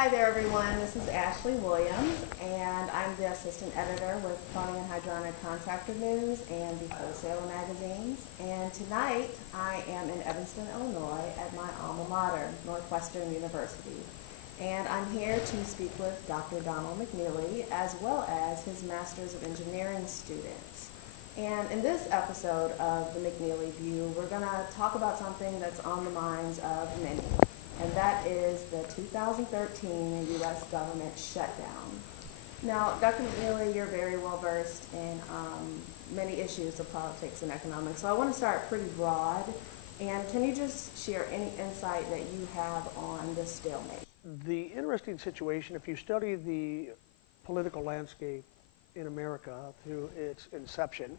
Hi there everyone, this is Ashlei Williams and I'm the assistant editor with Plumbing and Hydronic Contractor News and the Wholesaler magazines. And tonight I am in Evanston, Illinois at my alma mater, Northwestern University. And I'm here to speak with Dr. Donald McNeeley as well as his Masters of Engineering students. And in this episode of the McNeeley View, we're going to talk about something that's on the minds of many. And that is the 2013 U.S. government shutdown. Now, Dr. McNeeley, you're very well versed in many issues of politics and economics, so I want to start pretty broad. And can you just share any insight that you have on this stalemate? The interesting situation, if you study the political landscape in America through its inception,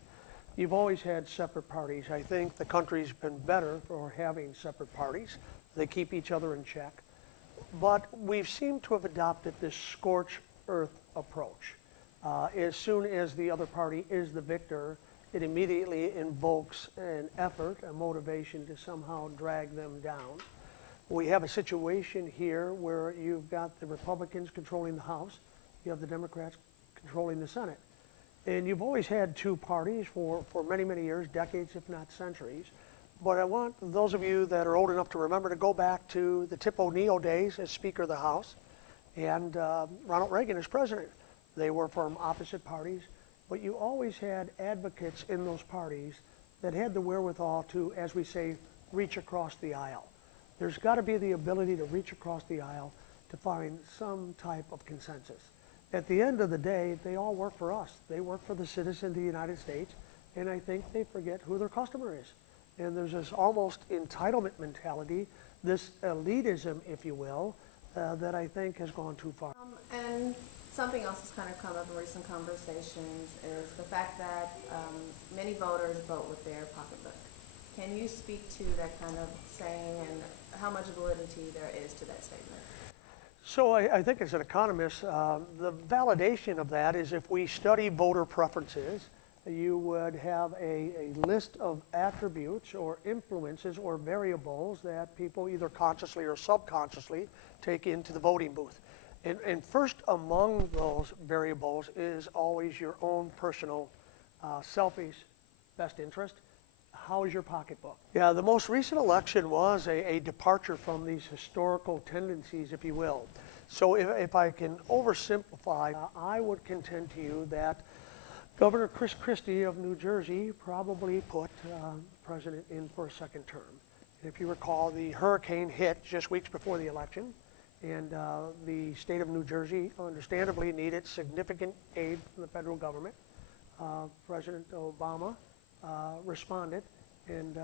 you've always had separate parties. I think the country's been better for having separate parties. They keep each other in check. But we've seemed to have adopted this scorched earth approach. As soon as the other party is the victor, it immediately invokes an effort, a motivation to somehow drag them down. We have a situation here where you've got the Republicans controlling the House, you have the Democrats controlling the Senate. And you've always had two parties for many, many years, decades, if not centuries. But I want those of you that are old enough to remember to go back to the Tip O'Neill days as Speaker of the House and Ronald Reagan as President. They were from opposite parties, but you always had advocates in those parties that had the wherewithal to, as we say, reach across the aisle. There's got to be the ability to reach across the aisle to find some type of consensus. At the end of the day, they all work for us. They work for the citizen of the United States, and I think they forget who their customer is. And there's this almost entitlement mentality, this elitism, if you will, that I think has gone too far. And something else that's kind of come up in recent conversations is the fact that many voters vote with their pocketbook. Can you speak to that kind of saying and how much validity there is to that statement? So I think as an economist, the validation of that is if we study voter preferences, you would have a list of attributes or influences or variables that people either consciously or subconsciously take into the voting booth. And first among those variables is always your own personal selfish best interest. How is your pocketbook? Yeah, the most recent election was a departure from these historical tendencies, if you will. So if I can oversimplify, I would contend to you that Governor Chris Christie of New Jersey probably put the president in for a second term. And if you recall, the hurricane hit just weeks before the election, and the state of New Jersey understandably needed significant aid from the federal government. President Obama responded, and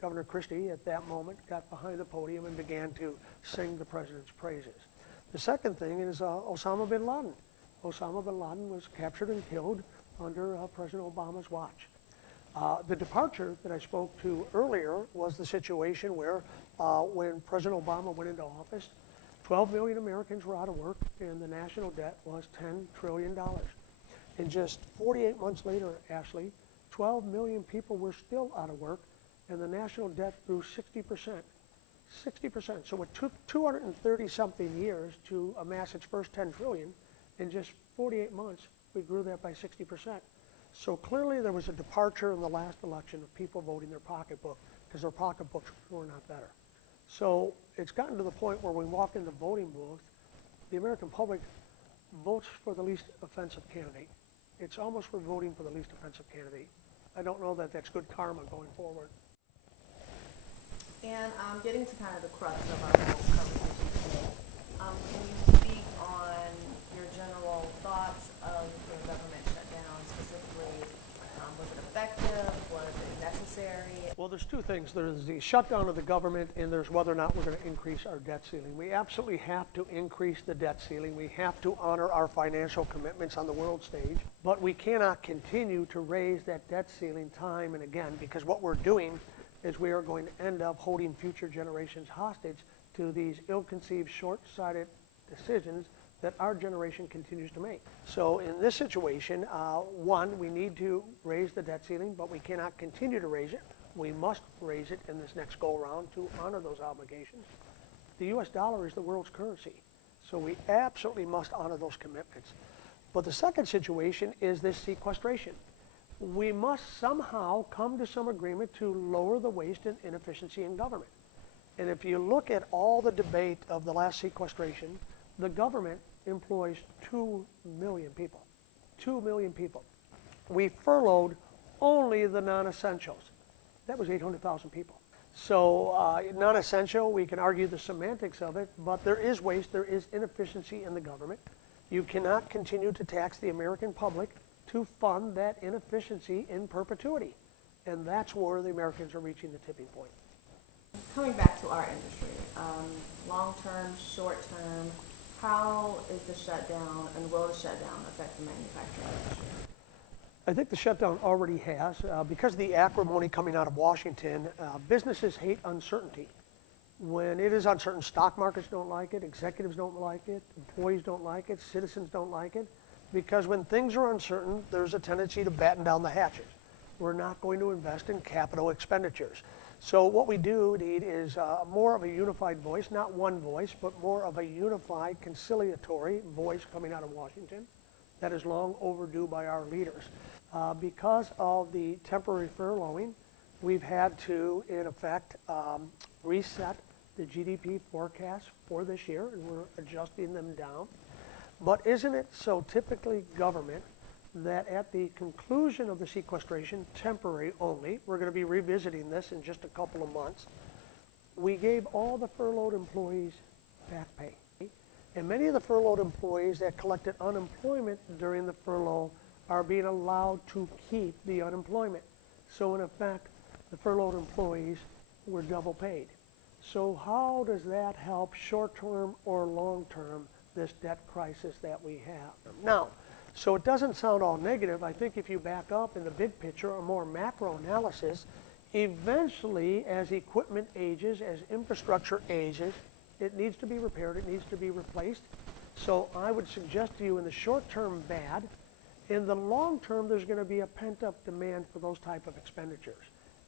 Governor Christie at that moment got behind the podium and began to sing the president's praises. The second thing is Osama bin Laden. Osama bin Laden was captured and killed under President Obama's watch. The departure that I spoke to earlier was the situation where when President Obama went into office, 12 million Americans were out of work and the national debt was $10 trillion. And just 48 months later, Ashley, 12 million people were still out of work and the national debt grew 60%. 60%. So it took 230 something years to amass its first 10 trillion. In just 48 months, we grew that by 60%. So clearly there was a departure in the last election of people voting their pocketbook because their pocketbooks were not better. So it's gotten to the point where we walk in the voting booth, the American public votes for the least offensive candidate. It's almost for voting for the least offensive candidate. I don't know that that's good karma going forward. And getting to kind of the crux of our whole conversation today, can you speak on your general thoughts of the government shutdown specifically? Was it effective? Was it necessary? Well, there's two things. There's the shutdown of the government, and there's whether or not we're going to increase our debt ceiling. We absolutely have to increase the debt ceiling. We have to honor our financial commitments on the world stage, but we cannot continue to raise that debt ceiling time and again, because what we're doing is we are going to end up holding future generations hostage to these ill-conceived, short-sighted decisions that our generation continues to make. So in this situation, one, we need to raise the debt ceiling, but we cannot continue to raise it. We must raise it in this next go-around to honor those obligations. The U.S. dollar is the world's currency. So we absolutely must honor those commitments. But the second situation is this sequestration. We must somehow come to some agreement to lower the waste and inefficiency in government. And if you look at all the debate of the last sequestration, the government employs 2 million people. 2 million people. We furloughed only the non-essentials. That was 800,000 people. So non-essential, we can argue the semantics of it, but there is waste, there is inefficiency in the government. You cannot continue to tax the American public to fund that inefficiency in perpetuity. And that's where the Americans are reaching the tipping point. Coming back to our industry, long-term, short-term, how is the shutdown and will the shutdown affect the manufacturing industry? I think the shutdown already has. Because of the acrimony coming out of Washington, businesses hate uncertainty. When it is uncertain, stock markets don't like it, executives don't like it, employees don't like it, citizens don't like it, because when things are uncertain, there's a tendency to batten down the hatches. We're not going to invest in capital expenditures. So what we do need is more of a unified voice, not one voice, but more of a unified conciliatory voice coming out of Washington that is long overdue by our leaders. Because of the temporary furloughing, we've had to, in effect, reset the GDP forecast for this year, and we're adjusting them down. But isn't it so typically government that at the conclusion of the sequestration, temporary only, we're going to be revisiting this in just a couple of months, we gave all the furloughed employees back pay. And many of the furloughed employees that collected unemployment during the furlough are being allowed to keep the unemployment. So in effect, the furloughed employees were double paid. So how does that help short-term or long-term this debt crisis that we have? Now, so it doesn't sound all negative. I think if you back up in the big picture or more macro analysis, eventually as equipment ages, as infrastructure ages, it needs to be repaired, it needs to be replaced. So I would suggest to you in the short term, bad. In the long term, there's going to be a pent-up demand for those type of expenditures.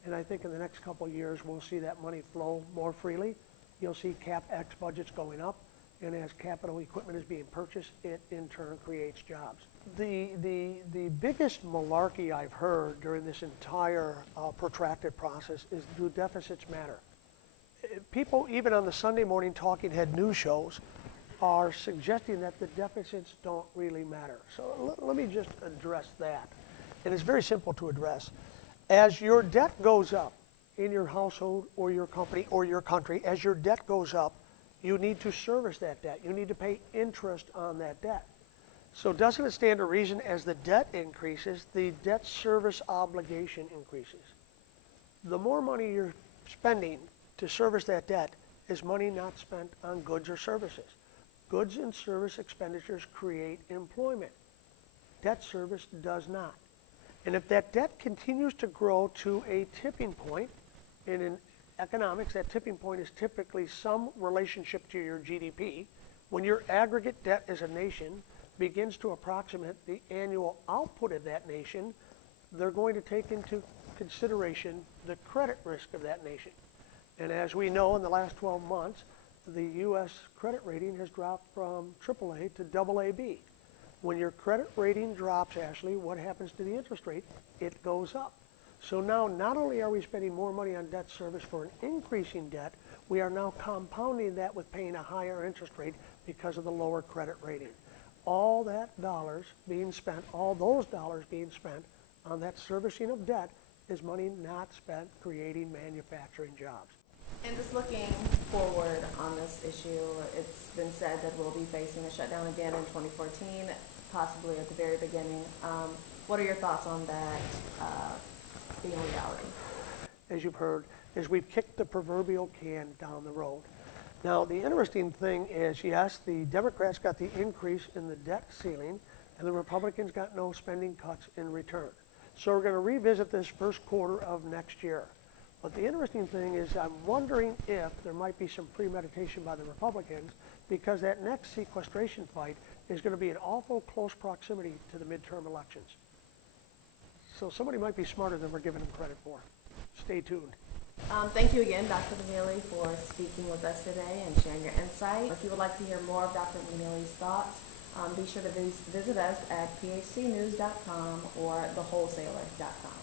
And I think in the next couple of years, we'll see that money flow more freely. You'll see CapEx budgets going up. And as capital equipment is being purchased, it in turn creates jobs. The biggest malarkey I've heard during this entire protracted process is, do deficits matter? People, even on the Sunday morning talking head news shows, are suggesting that the deficits don't really matter. So let me just address that. And it's very simple to address. As your debt goes up in your household or your company or your country, as your debt goes up, you need to service that debt. You need to pay interest on that debt. So doesn't it stand to reason as the debt increases, the debt service obligation increases? The more money you're spending to service that debt is money not spent on goods or services. Goods and service expenditures create employment. Debt service does not. And if that debt continues to grow to a tipping point, and in economics, that tipping point is typically some relationship to your GDP. When your aggregate debt as a nation begins to approximate the annual output of that nation, they're going to take into consideration the credit risk of that nation. And as we know, in the last 12 months, the U.S. credit rating has dropped from AAA to AA-B. When your credit rating drops, Ashley, what happens to the interest rate? It goes up. So now not only are we spending more money on debt service for an increasing debt, we are now compounding that with paying a higher interest rate because of the lower credit rating. All that dollars being spent, all those dollars being spent on that servicing of debt is money not spent creating manufacturing jobs. And just looking forward on this issue, it's been said that we'll be facing a shutdown again in 2014, possibly at the very beginning. What are your thoughts on that being a reality? As you've heard, is we've kicked the proverbial can down the road. Now, the interesting thing is, yes, the Democrats got the increase in the debt ceiling, and the Republicans got no spending cuts in return. So we're going to revisit this first quarter of next year. But the interesting thing is, I'm wondering if there might be some premeditation by the Republicans, because that next sequestration fight is going to be in awful close proximity to the midterm elections. So somebody might be smarter than we're giving them credit for. Stay tuned. Thank you again, Dr. McNeeley, for speaking with us today and sharing your insight. If you would like to hear more of Dr. McNeeley's thoughts, be sure to visit us at phcnews.com or thewholesaler.com.